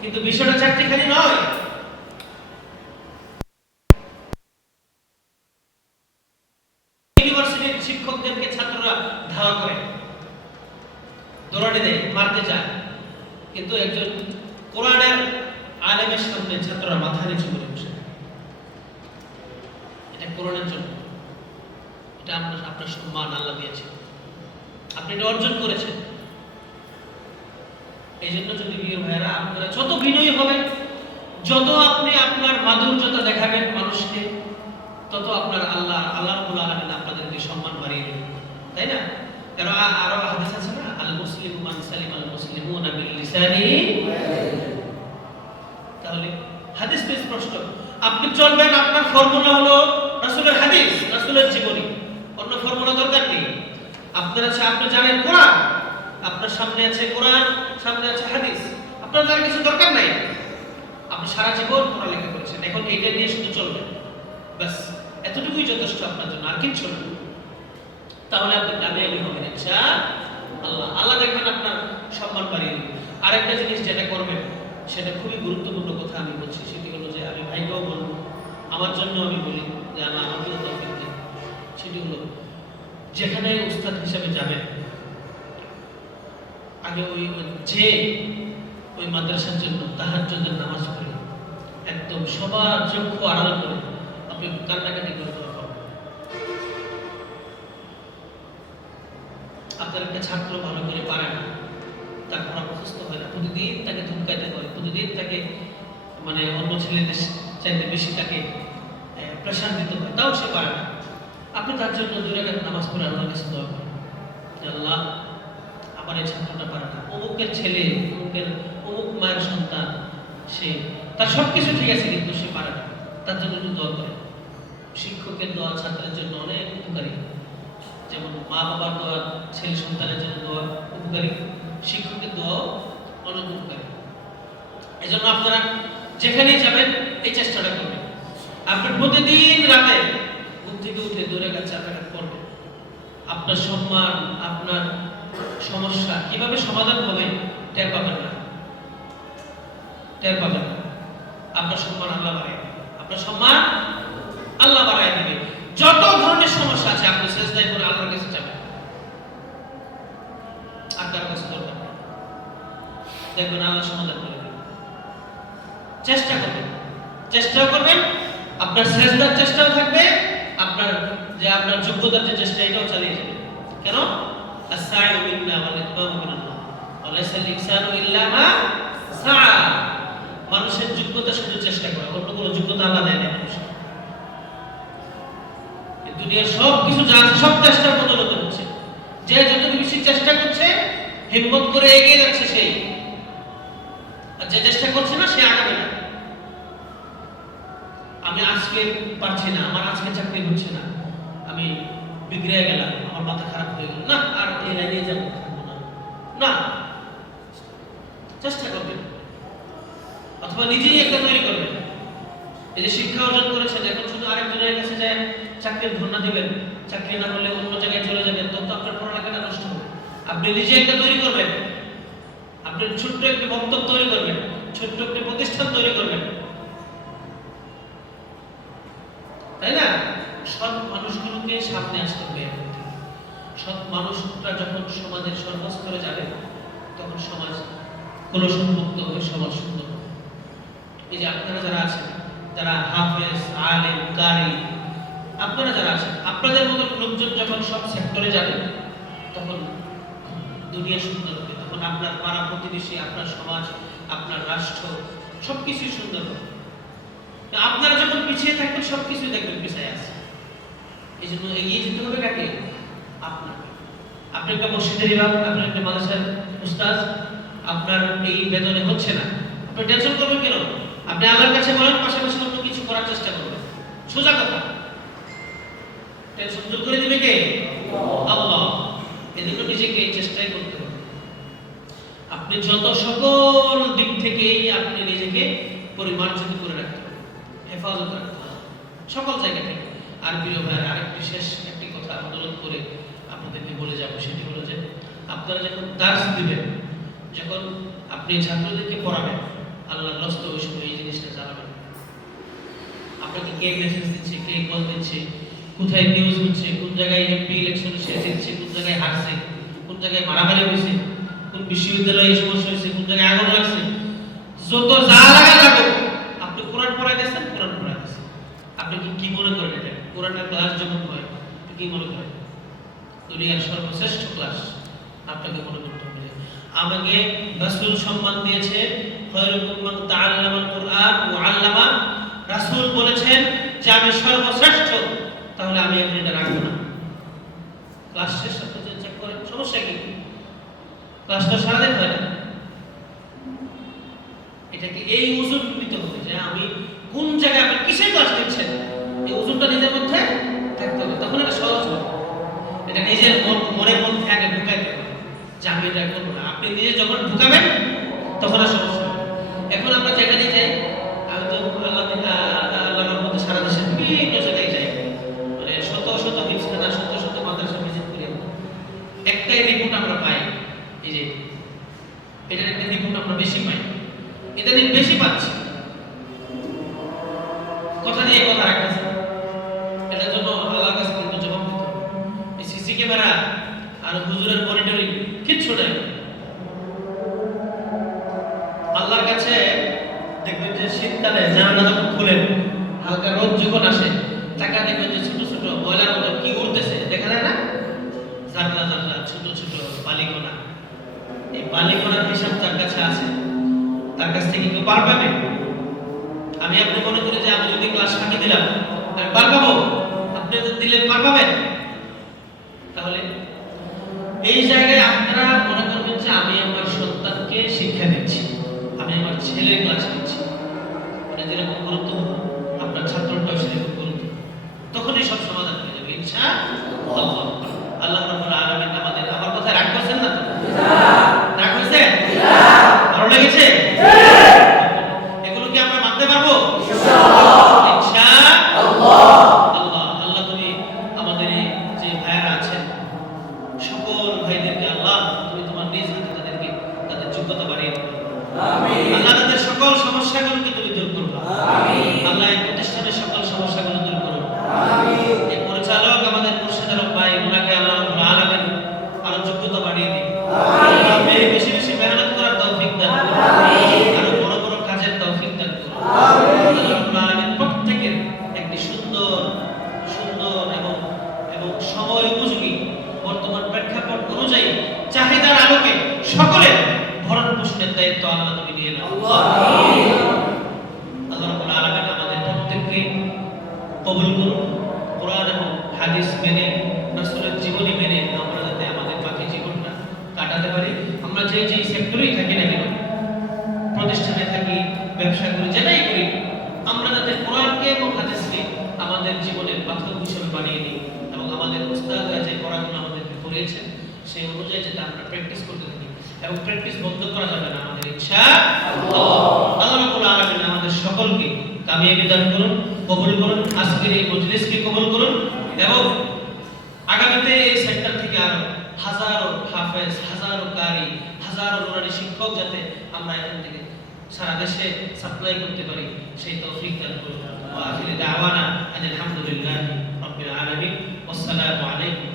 কিন্তু বিষয়টা চাকরিখানি নয়। ইউনিভার্সিটির শিক্ষকদেরকে ছাত্ররা ধাওয়া করে। দৌড়ানি দেয় মারতে চায়। কিন্তু একজন কোরআনের আলেমের সামনে ছাত্ররা মাথা নিচু করে বসে। এটা কোরআনের জন্য। এটা আপনার আপনার সম্মান আল্লাহ দিয়েছে আপনি এটা অর্জন করেছেন। এই যদি প্রিয় ভাইয়েরা, আপনারা যত বিনয়ী হবেন যত আপনি আপনার মাধুর্যতা দেখাবেন মানুষকে, তত আপনার আল্লাহ আল্লাহ আলামিন আপনাদেরকে সম্মান বাড়িয়ে দেবেন। তাই না? কারণ আরও হাদিস আছে না? আল মান সালিম আল বিল লিসানি তাহলে হাদিস তো স্পষ্ট। আপনি চলবেন, আপনার ফর্মুলা হলো রাসূলের হাদিস, রাসূলের জীবনী। অন্য ফর্মুলা দরকার নেই। আপনার আপনি জানেন কোরআন। আপনার সামনে আছে কোরআন, সামনে আছে হাদিস। আপনার জানার কিছু দরকার নাই। আপনি সারা জীবন পড়ালেখা করেছেন, এখন এটা নিয়ে শুধু চলবেন। ব্যাস, এতটুকুই যথেষ্ট আপনার জন্য, আর কিচ্ছু না। তাহলে আপনি কামিয়াবি হবেন, ইনশা আল্লাহ। আল্লাহ দেখবেন আপনার সম্মান বাড়িয়ে দিবেন আরেকটা জিনিস যেটা করবেন, সেটা খুবই গুরুত্বপূর্ণ কথা আমি বলছি, সেটি হলো যে আমি ভাইকেও বলব, আমার জন্য আমি বলি, যে আমার আমাকেও সেটি হলো, যেখানে উস্তাদ হিসেবে যাবেন আগে ওই যে ওই মাদ্রাসার জন্য, তাহার জন্য নামাজ পড়ে। একদম সবার চক্ষু আড়াল করে আপনি কান্নাকাটি করে দেওয়া পাবেন আপনার একটা ছাত্র ভালো করে পারে না, তার পড়া মুখস্থ হয় না। প্রতিদিন তাকে ধমকাইতে হয়, প্রতিদিন তাকে মানে অন্য ছেলেদের চাইতে বেশি তাকে প্রেশার দিতে হয়। তাও সে পারে না। আপনি তার জন্য দূরে নামাজ পড়ে আল্লাহর কাছে দোয়া করেন। আল্লাহ এই ছাত্রটা পারে না। অমুকের ছেলে, অমুকের, অমুক মায়ের সন্তান, সে, তার সব কিছু ঠিক আছে কিন্তু সে পারে না। তার জন্য একটু দোয়া করে। শিক্ষকের দোয়া, ছাত্রের জন্য অনেক উপকারী। যেমন মা বাবার দোয়া, ছেলে সন্তানের জন্য দোয়া উপকারী। শিক্ষকের দোয়াও অনেক উপকারী। এই জন্য আপনারা যেখানেই যাবেন, এই চেষ্টাটা করবেন। আপনি প্রতিদিন রাতে ঘুম থেকে উঠে দূরে কাছে আপনার করবেন আপনার সম্মান, আপনার সমস্যা। কীভাবে সমাধান হবে? টের পাবেন না। টের পাবেন না। আপনার সম্মান আল্লাহ বাড়ায় আপনার সম্মান আল্লাহ বাড়ায় দিবে। যত ধরনের সমস্যা আছে, আপনি চেষ্টায় করে আল্লাহর কাছে যাবেন। আর কারও কাছে দরকার দেখবেন আল্লাহ সমাধান করে চেষ্টা করবেন। চেষ্টা করবেন। আপনার শেষদার চেষ্টাও থাকবে। আপনার যে আপনার যোগ্যতার যে চেষ্টা, এটাও চালিয়ে যাবেন। কেন? আসাই বিল্লাহ ওয়াল ইতমামু মিনাল্লাহ ওয়ালাইসা লিসানু ইল্লা মা সাআ মানুষের যোগ্যতা শুধু চেষ্টা করে অন্য কোনো যোগ্যতা আল্লাহ দেয় না মানুষকে দুনিয়ার সব কিছু যা সব চেষ্টার বদলতে হচ্ছে। যে যত বেশি চেষ্টা করছে, হিম্মত করে এগিয়ে যাচ্ছে সেই। আর যে চেষ্টা করছে না, সে আগাবে না। আমি আজকে পারছি না, আমার আজকে চাকরি হচ্ছে না। আমি বিগড়ে গেলাম, আমার মাথা খারাপ হয়ে গেল। না, আর এই লাইনে যাব না। না, চেষ্টা করবেন অথবা নিজেই একটা তৈরি করবেন এই যে শিক্ষা অর্জন করেছেন এখন শুধু আরেকজনের কাছে যায়, চাকরির ধর্ণা দিবেন। চাকরি না হলে অন্য জায়গায় চলে যাবেন। তো তো আপনার পড়ালেখাটা নষ্ট হবে। আপনি নিজে একটা তৈরি করবেন। আপনি ছোট্ট একটি বক্তব্য তৈরি করবেন। ছোট্ট একটি প্রতিষ্ঠান তৈরি করবেন। তাই না? সৎ মানুষগুলোকে সামনে আসতে হবে। সৎ মানুষরা যখন সমাজের সর্বস্তরে যাবে, তখন সমাজ কলসমুক্ত হবে সমাজ সুন্দর। এই যে আপনারা যারা আছেন, যারা হাফেজ, আলেম কারি আপনারা যারা আছেন, আপনাদের মতো লোকজন যখন সব সেক্টরে যাবে, তখন দুনিয়া সুন্দর হবে তখন আপনার পাড়া প্রতিবেশী, আপনার সমাজ, আপনার রাষ্ট্র, সবকিছুই সুন্দর হবে আপনারা যখন পিছিয়ে থাকবেন, সবকিছুই দেখবেন পিছিয়ে আছে এই জন্য এগিয়ে যেতে হবে কাকে? আপনাকে। আপনি একটা মসজিদের ইমাম আপনি একটা মাদ্রাসার উস্তাদ, আপনার এই বেতনে হচ্ছে না। আপনি টেনশন করবেন কেন? আপনি আল্লাহর কাছে বলেন, পাশাপাশি অন্য কিছু করার চেষ্টা করবেন। সোজা কথা। টেনশন দূর করে দিবে কে? আল্লাহ। এজন্য নিজেকে চেষ্টাই করতে হবে। আপনি যত সকল দিক থেকেই আপনি নিজেকে পরিমার্জিত করে রাখতে হবে। হেফাজত রাখতে হবে। সকল জায়গা থেকে। আর প্রিয় ভাইয়ের আরেকটি শেষ একটি কথা অনুরোধ করে আপনাদেরকে বলে যাব, সেটি হলো যে আপনারা যখন দার্স দিবেন, যখন আপনি ছাত্রদেরকে পড়াবেন আল্লাহ রস্ত ওই সময় এই জিনিসটা চালাবেন আপনাকে কে মেসেজ দিচ্ছে, কে কল দিচ্ছে, কোথায় নিউজ হচ্ছে, কোন জায়গায় এমপি ইলেকশন সে জিতছে কোন জায়গায় হারছে, কোন জায়গায় মারামারি হয়েছে, কোন বিশ্ববিদ্যালয়ে সমস্যা হয়েছে, কোন জায়গায় আগুন লাগছে, যত যা লাগা লাগুক আপনি কোরআন পড়াইতেছেন কোরআন পড়াইতেছেন। আপনি কি মনে করেন? কোরআনের ক্লাস যখন হয় কি মনে করেন দুনিয়ার সর্বশ্রেষ্ঠ ক্লাস। আপনাকে মনে করতে হবে আমাকে রাসূল সম্মান দিয়েছে আল্লামা রাসূল বলেছেন যে আমি সর্বশ্রেষ্ঠ, তাহলে আমি এখন এটা রাখব না। ক্লাস শেষ, আপনি চেক করেন, সমস্যা কি? ক্লাস তো সারাদিন হয় না। এটাকে এই ওজন নিতে হবে যে আমি কোন জায়গায় আপনি কিসের ক্লাস নিচ্ছেন? এই উজুরটা নিজের মধ্যে থাকতে হবে, তখন এটা সহজ হবে। এটা নিজের মন- মনের মধ্যে আগে ঢুকাইতে হবে যে আমি এটা করব না। আপনি নিজে যখন ঢুকাবেন, তখন আর আর হুজুরের মনিটরিং কিচ্ছু নাই। আল্লাহর কাছে দেখবেন যে শীতকালে জানালা যখন খুলেন হালকা রোদ যখন আসে টাকা দেখবেন যে ছোট ছোট ময়লার মতো কি উঠতেছে দেখা যায় না? জানলা জানলা, ছোট ছোট বালিকণা। এই বালিকণার হিসাব যার কাছে আছে। তার কাছ থেকে কেউ পার পাবে? আমি আপনি মনে করি যে আমি যদি ক্লাস ফাঁকি দিলাম, আমি পার পাবো? আপনি দিলে পার পাবেন? কবুল করুন কোরআন এবং হাদিস মেনে, রাসূলের জীবনী মেনে আমরা যাতে আমাদের বাকি জীবনটা কাটাতে পারি। আমরা যে যে সেক্টরেই থাকি না কেন, প্রতিষ্ঠানে থাকি ব্যবসা করি যেটাই করি, আমরা যাতে কোরআনকে এবং হাদিসকে আমাদের জীবনের পাথর হিসেবে বানিয়ে নিই এবং আমাদের উস্তাদরা যে পড়াগুলো আমাদেরকে করিয়েছেন সেই অনুযায়ী যাতে আমরা প্র্যাকটিস করতে থাকি। এবং প্র্যাকটিস বন্ধ করা যাবে না আমাদের ইচ্ছা। আল্লাহ। আমাদের সকলকে কামিয়াবি দান করুন, কবুল করুন, আজকের এই মজলিসকে কবুল করুন এবং আগামীতে এই সেক্টর থেকে আরও হাজারো হাফেজ, হাজারো কারি হাজারো নুরানি শিক্ষক যাতে আমরা এখান থেকে সারা দেশে সাপ্লাই করতে পারি, সেই তৌফিক দান করুন। আখিরি দাওয়ানা আলহামদুলিল্লাহি রাব্বিল আলামিন। ওয়াসসালামু আলাইকুম